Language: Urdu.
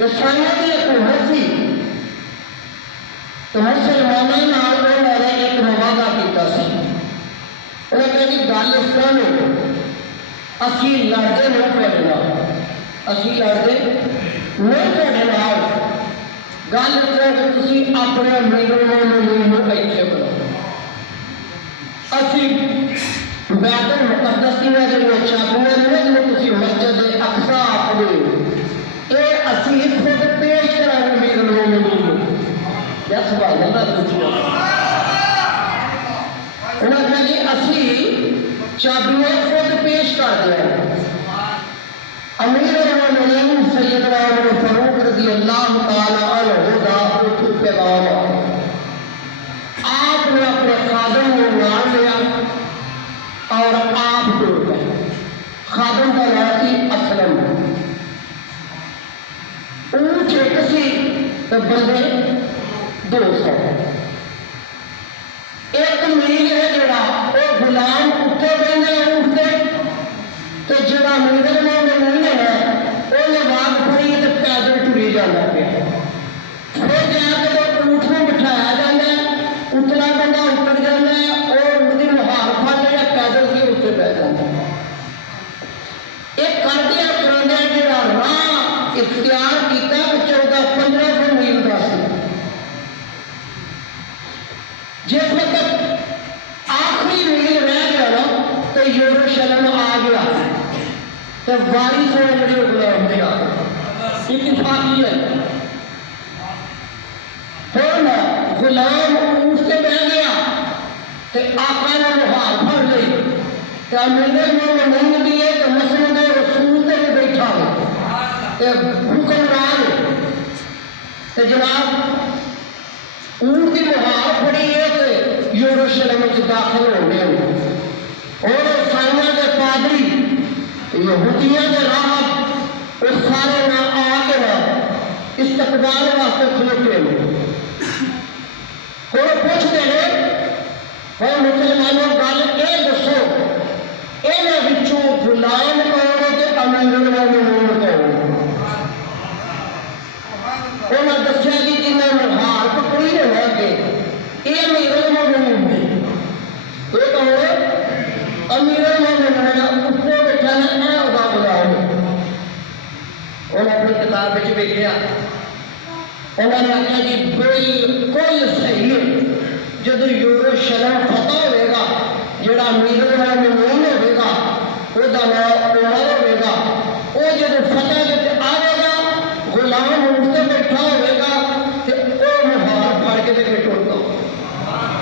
عیسائیوں کی حکومت سی تو مسلمانوں نال انہوں نے ایک وعدہ کیتا سی، انہیں کہا کہ گل اس طرح نہیں، اسی لڑتے نہیں پڑے نال، اسی لڑتے نہیں پڑے نال، گل اس طرح کہ تسی اپنے امیر المومنین نوں ایتھے بلاؤ، اسی بیت المقدس دیاں جڑیاں چابیاں نے جنوں تسی مسجد اقصی آکھدے یہ اسی خود پیش کریں امیر المومنین، یا سبحان اللہ پوچھو، انہوں نے کہا جی اسی چابیاں خود پیش کر دیا، امیر المومنین سیدنا عمر فاروق رضی اللہ تعالی عنہ دا اٹھو پیغام آپ نے اپنے خادم کو نام لیا اور آپ ٹور گئے، خادم کا نام سی اسلم، اونٹ ایک سی تو بندے 200، ایک میل ہے جڑا وہ غلام اتنے بہنے اونٹ سے تو جڑا امیر المومنین ہے انہیں واگ پڑی تو پیدل ٹری جانا پیا، پھر جا کے تو اونٹ میں بٹھایا جاتا ہے، اتنا بندہ اتر جاتا ہے اور ان کی مہار پھڑ یا پیدل کے اتنے پہ جاتا ہے، یہ کردیا کراندیا جڑا راہ اختیار کیتا 14-15 میل کا سی، جس وقت آخری میل رہ گیا نا تو یروشلم آ گیا تو وارث ہوئے جڑے غلام دے آ گئے، اتفاقی ہے، پھر غلام اونٹ سے بہ گیا تو آقا نے مہار پھڑ لی تو امیر المومنین بھی ہے تو مسند رسول سے بھی بیٹھا ہے تو حکمران تو جناب اونٹ کی مہار پڑی ہے تو یروشلم میں داخل ہو گئے اور عیسائیوں کے پادری یہودیاں کے راہب وہ سارے نہ آ کے استقبال واسطے کھلوتے ہیں، کوئی پوچھتے ہیں اور مسلمانوں گل یہ دسو یہاں بچوں غلام کون ہے کہ امیر المومنین کون، انہوں نے دسیا کہ جنہیں مہار پکڑی ہے کہ یہ امیر المومنین ہے، یہ کون ہے امیر المومنین، اتنے بیٹھا نا یہ ادا غلام ہے، انہوں نے اپنی کتاب میں دیکھا، انہوں نے آخیا جی بالکل صحیح ہے، جب یروشلم فتح ہوئے گا جڑا امیر المومنین ہوئے گا وہ نام عمر ہوئے گا، وہ جب فتح